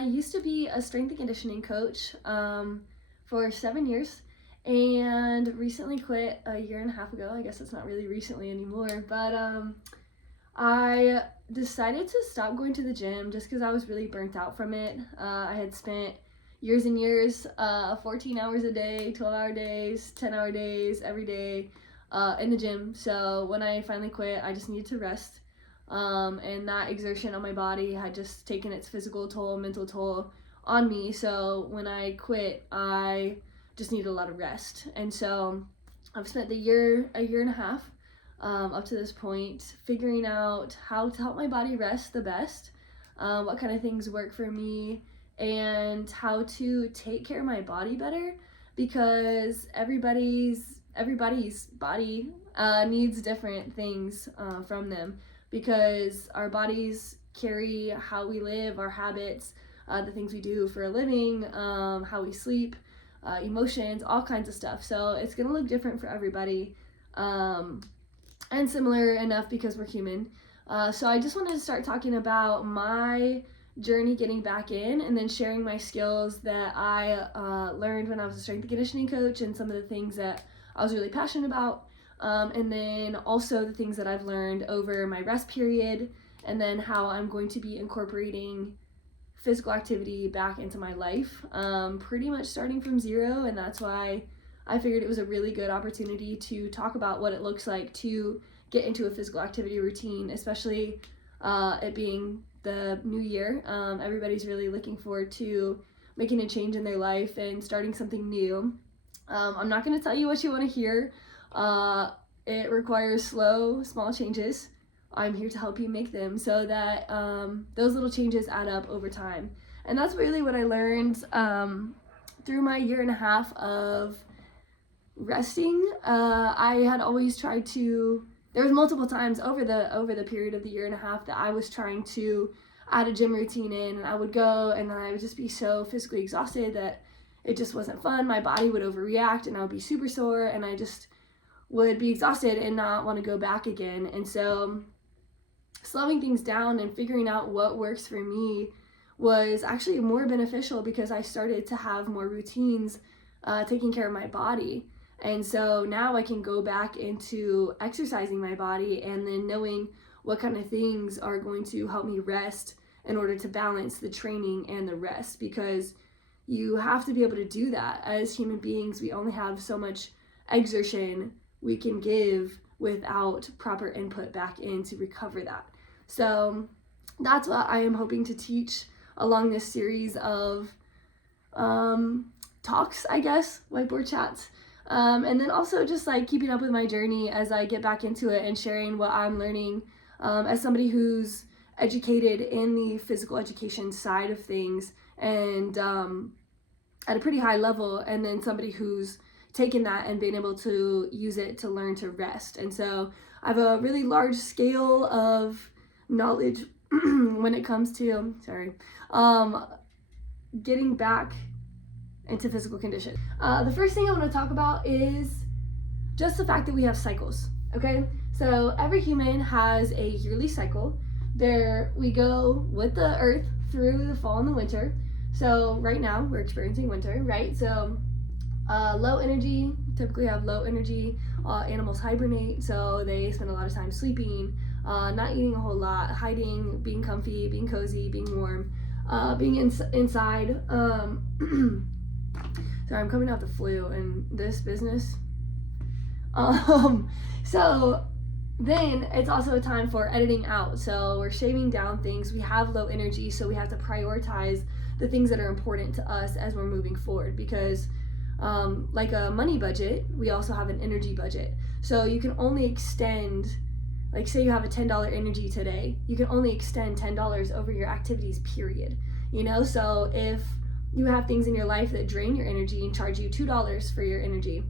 I used to be a strength and conditioning coach for 7 years, and recently quit a year and a half ago. I guess it's not really recently anymore, but I decided to stop going to the gym just because I was really burnt out from it. I had spent years and years, 14 hours a day, 12-hour days, 10-hour days, every day in the gym. So when I finally quit, I just needed to rest. And that exertion on my body had just taken its physical toll, mental toll on me. So when I quit, I just needed a lot of rest. And so I've spent a year and a half up to this point figuring out how to help my body rest the best, what kind of things work for me, and how to take care of my body better, because everybody's body needs different things from them, because our bodies carry how we live, our habits, the things we do for a living, how we sleep, emotions, all kinds of stuff. So it's gonna look different for everybody, and similar enough because we're human. So I just wanted to start talking about my journey getting back in, and then sharing my skills that I learned when I was a strength and conditioning coach, and some of the things that I was really passionate about, and then also the things that I've learned over my rest period, and then how I'm going to be incorporating physical activity back into my life, pretty much starting from zero. And that's why I figured it was a really good opportunity to talk about what it looks like to get into a physical activity routine, especially it being the new year. Everybody's really looking forward to making a change in their life and starting something new. I'm not going to tell you what you want to hear. It requires slow, small changes. I'm here to help you make them so that those little changes add up over time. And that's really what I learned through my year and a half of resting. I had always tried to, there was multiple times over the period of the year and a half that I was trying to add a gym routine in, and I would go and then I would just be so physically exhausted that it just wasn't fun. My body would overreact and I would be super sore, and I just would be exhausted and not want to go back again. And so slowing things down and figuring out what works for me was actually more beneficial, because I started to have more routines taking care of my body. And so now I can go back into exercising my body, and then knowing what kind of things are going to help me rest in order to balance the training and the rest, because you have to be able to do that. As human beings, we only have so much exertion we can give without proper input back in to recover that. So that's what I am hoping to teach along this series of talks, I guess, whiteboard chats. And then also just like keeping up with my journey as I get back into it, and sharing what I'm learning as somebody who's educated in the physical education side of things, and at a pretty high level, and then somebody who's taken that and been able to use it to learn to rest. And so I have a really large scale of knowledge when it comes to, getting back into physical condition. The first thing I want to talk about is just the fact that we have cycles, okay? So every human has a yearly cycle. There we go with the earth through the fall and the winter. So right now we're experiencing winter, right? So low energy, typically have low energy. Animals hibernate, so they spend a lot of time sleeping, not eating a whole lot, hiding, being comfy, being cozy, being warm, being inside. Sorry, I'm coming out the flu and this business. So then it's also a time for editing out. So we're shaving down things. We have low energy, so we have to prioritize the things that are important to us as we're moving forward, because like a money budget, we also have an energy budget. So you can only extend, like say you have a $10 energy today, you can only extend $10 over your activities, period. You know, so if you have things in your life that drain your energy and charge you $2 for your energy,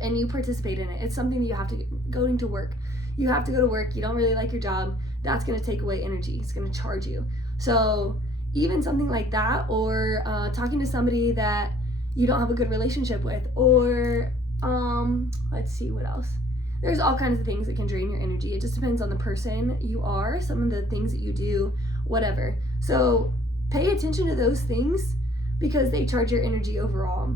and you participate in it, it's something that you have to, going to work. You have to go to work, you don't really like your job, that's gonna take away energy, it's gonna charge you. So even something like that, or talking to somebody that you don't have a good relationship with, or let's see what else. There's all kinds of things that can drain your energy. It just depends on the person you are, some of the things that you do, whatever. So pay attention to those things because they charge your energy overall.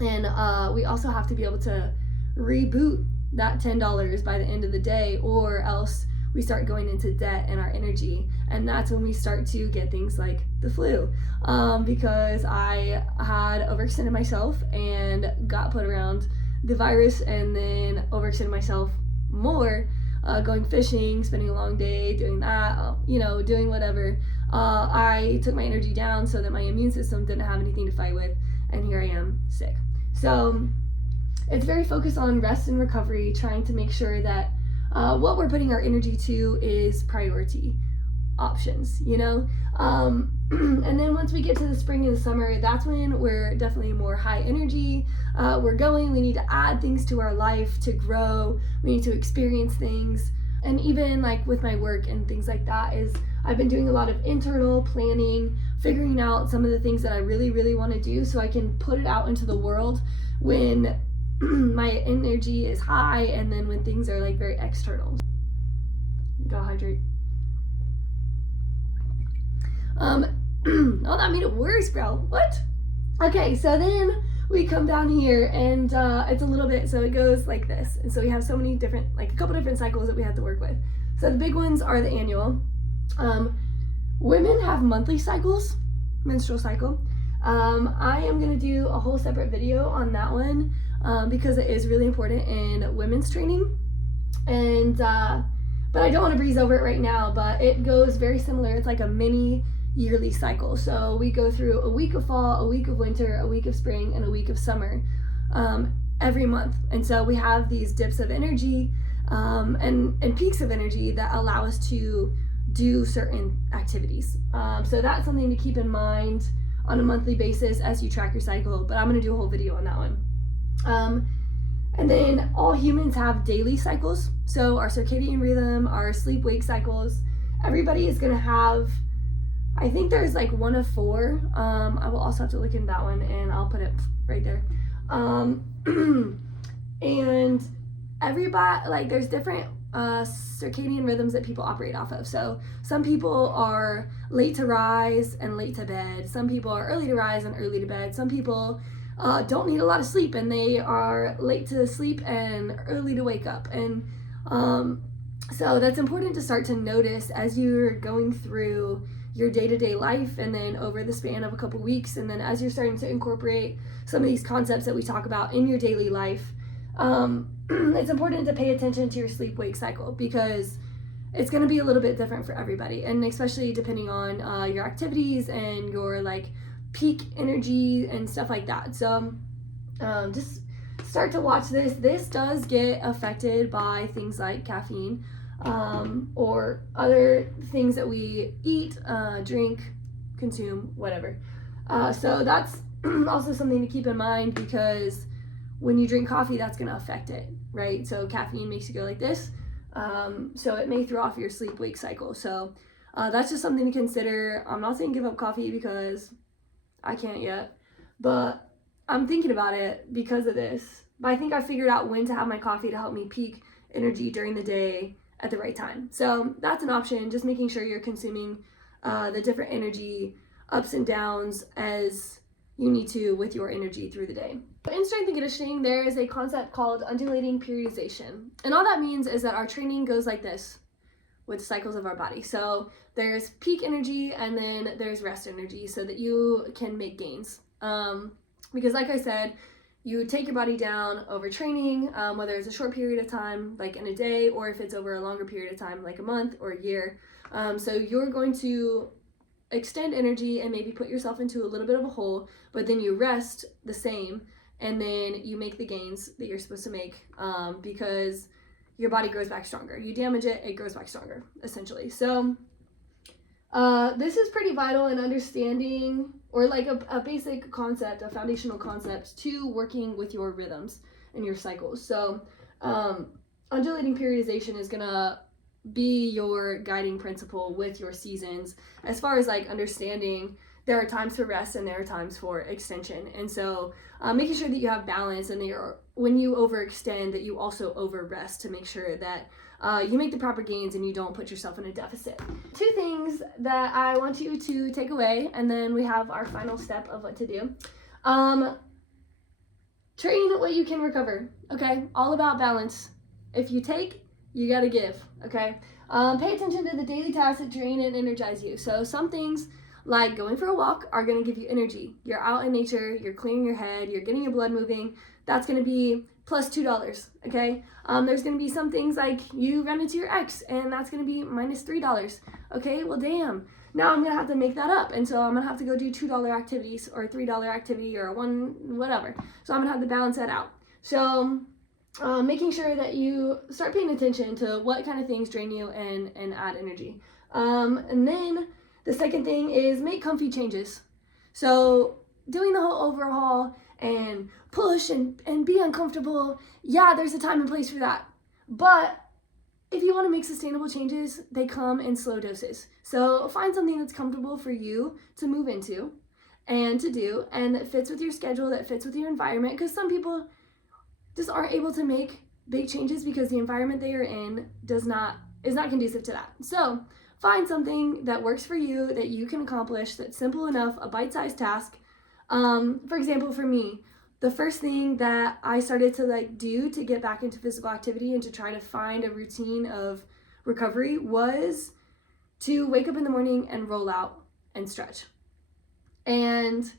And we also have to be able to reboot that $10 by the end of the day, or else we start going into debt in our energy. And that's when we start to get things like the flu, because I had overextended myself and got put around the virus, and then overextended myself more, going fishing, spending a long day, doing that, doing whatever. I took my energy down so that my immune system didn't have anything to fight with, and here I am sick. So it's very focused on rest and recovery, trying to make sure that what we're putting our energy to is priority options, and then once we get to the spring and the summer, that's when we're definitely more high energy. We need to add things to our life to grow. We need to experience things. And even like with my work and things like that, is I've been doing a lot of internal planning, figuring out some of the things that I really, really want to do so I can put it out into the world when my energy is high, and then when things are like very external. Go hydrate. Oh, that made it worse, bro. What? Okay, so then we come down here, and it's a little bit, so it goes like this. And so we have so many different, like a couple different cycles that we have to work with. So the big ones are the annual. Women have monthly cycles, menstrual cycle. I am gonna do a whole separate video on that one, because it is really important in women's training. And but I don't want to breeze over it right now, but it goes very similar. It's like a mini yearly cycle. So we go through a week of fall, a week of winter, a week of spring, and a week of summer, every month. And so we have these dips of energy, and peaks of energy that allow us to do certain activities. So that's something to keep in mind on a monthly basis as you track your cycle, but I'm going to do a whole video on that one. And then all humans have daily cycles. So our circadian rhythm, our sleep-wake cycles, everybody is going to have, I think there's like one of 4. I will also have to look into that one, and I'll put it right there. And everybody, like, there's different circadian rhythms that people operate off of. So some people are late to rise and late to bed. Some people are early to rise and early to bed. Some people don't need a lot of sleep, and they are late to sleep and early to wake up. And so that's important to start to notice as you're going through your day-to-day life, and then over the span of a couple weeks, and then as you're starting to incorporate some of these concepts that we talk about in your daily life, it's important to pay attention to your sleep-wake cycle, because it's going to be a little bit different for everybody, and especially depending on your activities and your like peak energy and stuff like that. So just start to watch this. This does get affected by things like caffeine, or other things that we eat, drink, consume, whatever. So that's also something to keep in mind, because when you drink coffee, that's going to affect it, right? So caffeine makes you go like this. So it may throw off your sleep-wake cycle. So that's just something to consider. I'm not saying give up coffee, because I can't yet, but I'm thinking about it because of this. But I think I figured out when to have my coffee to help me peak energy during the day at the right time. So that's an option, just making sure you're consuming the different energy ups and downs as you need to with your energy through the day. In strength and conditioning, there is a concept called undulating periodization. And all that means is that our training goes like this with cycles of our body. So there's peak energy, and then there's rest energy, so that you can make gains. Because like I said, you take your body down over training, whether it's a short period of time, like in a day, or if it's over a longer period of time, like a month or a year. So you're going to extend energy and maybe put yourself into a little bit of a hole, but then you rest the same, and then you make the gains that you're supposed to make, because your body grows back stronger. You damage it, it grows back stronger, essentially. So this is pretty vital in understanding, or like a basic concept, a foundational concept to working with your rhythms and your cycles. So undulating periodization is gonna be your guiding principle with your seasons, as far as like understanding there are times for rest and there are times for extension. And so making sure that you have balance, and that when you overextend, that you also over rest, to make sure that you make the proper gains and you don't put yourself in a deficit. 2 things that I want you to take away, and then we have our final step of what to do. Train what you can recover, okay? All about balance. If you take, you gotta give, okay? Pay attention to the daily tasks that drain and energize you. So some things like going for a walk are gonna give you energy. You're out in nature, you're clearing your head, you're getting your blood moving. That's gonna be plus $2, okay? There's gonna be some things like you run into your ex and that's gonna be minus $3, okay? Well, damn. Now I'm gonna have to make that up, and so I'm gonna have to go do $2 activities or $3 activity or whatever. So I'm gonna have to balance that out. So making sure that you start paying attention to what kind of things drain you and add energy. And then the second thing is make comfy changes. So doing the whole overhaul and push and be uncomfortable, yeah, there's a time and place for that. But if you want to make sustainable changes, they come in slow doses. So find something that's comfortable for you to move into and to do, and that fits with your schedule, that fits with your environment, because some people just aren't able to make big changes because the environment they are in is not conducive to that. So find something that works for you, that you can accomplish, that's simple enough, a bite-sized task. For example, for me, the first thing that I started to do to get back into physical activity and to try to find a routine of recovery was to wake up in the morning and roll out and stretch. And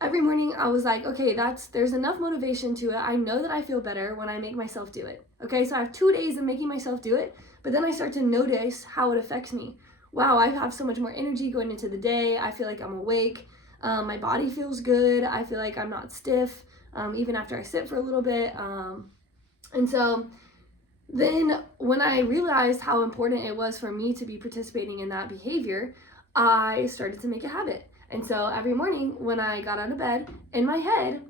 every morning I was like, okay, there's enough motivation to it. I know that I feel better when I make myself do it. Okay, so I have 2 days of making myself do it, but then I start to notice how it affects me. Wow, I have so much more energy going into the day. I feel like I'm awake. My body feels good. I feel like I'm not stiff, even after I sit for a little bit. And so then when I realized how important it was for me to be participating in that behavior, I started to make a habit. And so every morning when I got out of bed, in my head,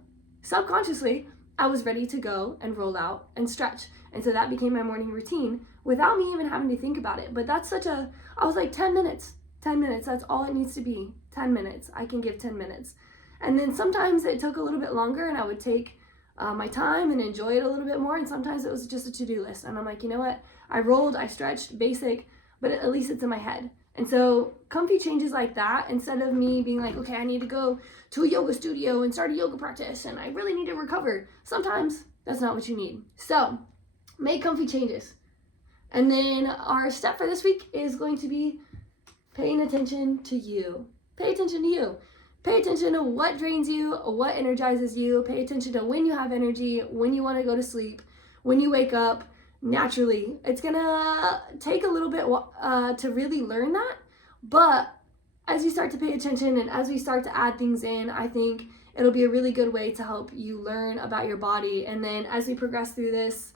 subconsciously, I was ready to go and roll out and stretch. And so that became my morning routine without me even having to think about it. But I was like 10 minutes, that's all it needs to be. 10 minutes, I can give 10 minutes. And then sometimes it took a little bit longer and I would take my time and enjoy it a little bit more. And sometimes it was just a to-do list. And I'm like, you know what? I rolled, I stretched, basic, but at least it's in my head. And so comfy changes like that, instead of me being like, okay, I need to go to a yoga studio and start a yoga practice and I really need to recover. Sometimes that's not what you need. So make comfy changes. And then our step for this week is going to be paying attention to you. Pay attention to you. Pay attention to what drains you, what energizes you. Pay attention to when you have energy, when you want to go to sleep, when you wake up naturally. It's gonna take a little bit to really learn that, but as you start to pay attention and as we start to add things in, I think it'll be a really good way to help you learn about your body. And then as we progress through this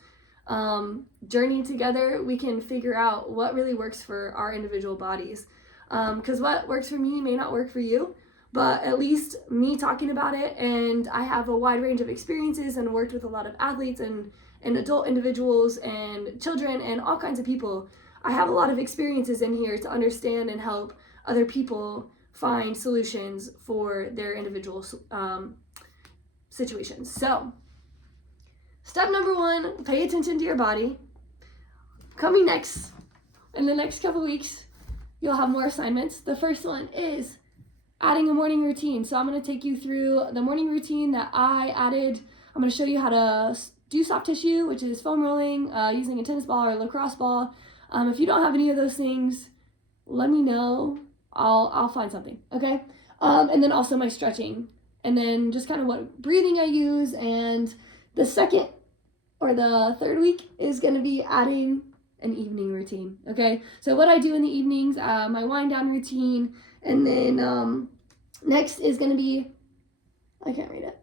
journey together, we can figure out what really works for our individual bodies. Because what works for me may not work for you, but at least me talking about it, and I have a wide range of experiences and worked with a lot of athletes and adult individuals and children and all kinds of people. I have a lot of experiences in here to understand and help other people find solutions for their individual situations. So, step number 1, pay attention to your body. Coming next, in the next couple weeks, you'll have more assignments. The first one is adding a morning routine. So I'm going to take you through the morning routine that I added. I'm going to show you how to do soft tissue, which is foam rolling, using a tennis ball or a lacrosse ball. If you don't have any of those things, let me know. I'll find something, okay? And then also my stretching, and then just kind of what breathing I use. And the second or the third week is going to be adding an evening routine, okay? So what I do in the evenings, my wind down routine, and then next is going to be, I can't read it.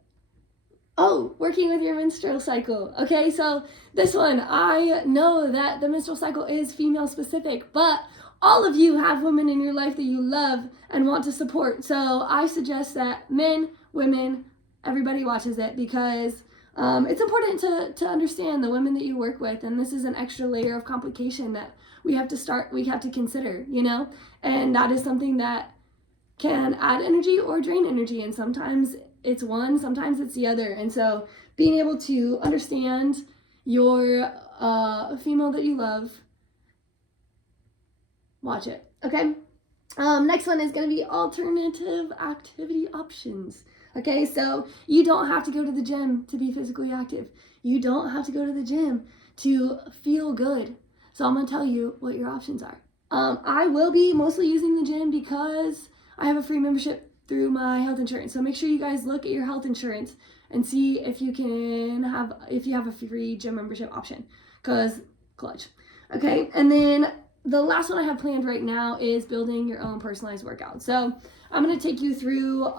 Oh, working with your menstrual cycle. Okay, so this one, I know that the menstrual cycle is female specific, but all of you have women in your life that you love and want to support. So I suggest that men, women, everybody watches it, because it's important to understand the women that you work with, and this is an extra layer of complication that we have to consider, you know? And that is something that can add energy or drain energy, and sometimes it's one, sometimes it's the other. And so being able to understand your a female that you love, watch it. Okay. Next one is going to be alternative activity options. Okay, so you don't have to go to the gym to be physically active. You don't have to go to the gym to feel good. So I'm going to tell you what your options are. I will be mostly using the gym because I have a free membership through my health insurance. So make sure you guys look at your health insurance and see if you have a free gym membership option, because clutch. Okay, and then the last one I have planned right now is building your own personalized workout. So I'm going to take you through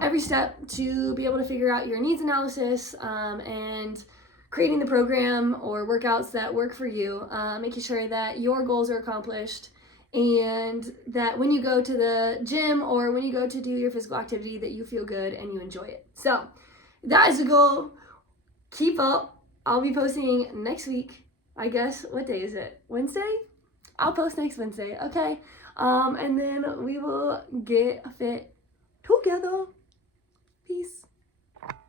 every step to be able to figure out your needs analysis and creating the program or workouts that work for you, making sure that your goals are accomplished, and that when you go to the gym or when you go to do your physical activity that you feel good and you enjoy it. So that is the goal. Keep up. I'll be posting next week. I guess, what day is it? Wednesday? I'll post next Wednesday, okay? And then we will get fit together. Peace.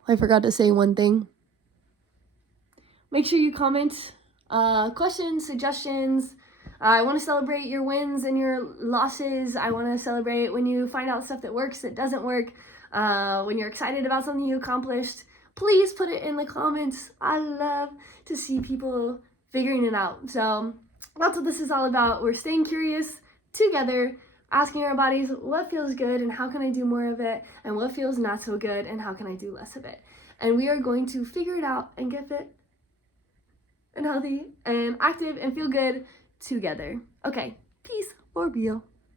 I forgot to say one thing. Make sure you comment questions, suggestions. I want to celebrate your wins and your losses. I want to celebrate when you find out stuff that works, that doesn't work, when you're excited about something you accomplished. Please put it in the comments. I love to see people figuring it out. So that's what this is all about. We're staying curious together, asking our bodies what feels good and how can I do more of it, and what feels not so good and how can I do less of it. And we are going to figure it out and get fit and healthy and active and feel good together. Okay, peace for real.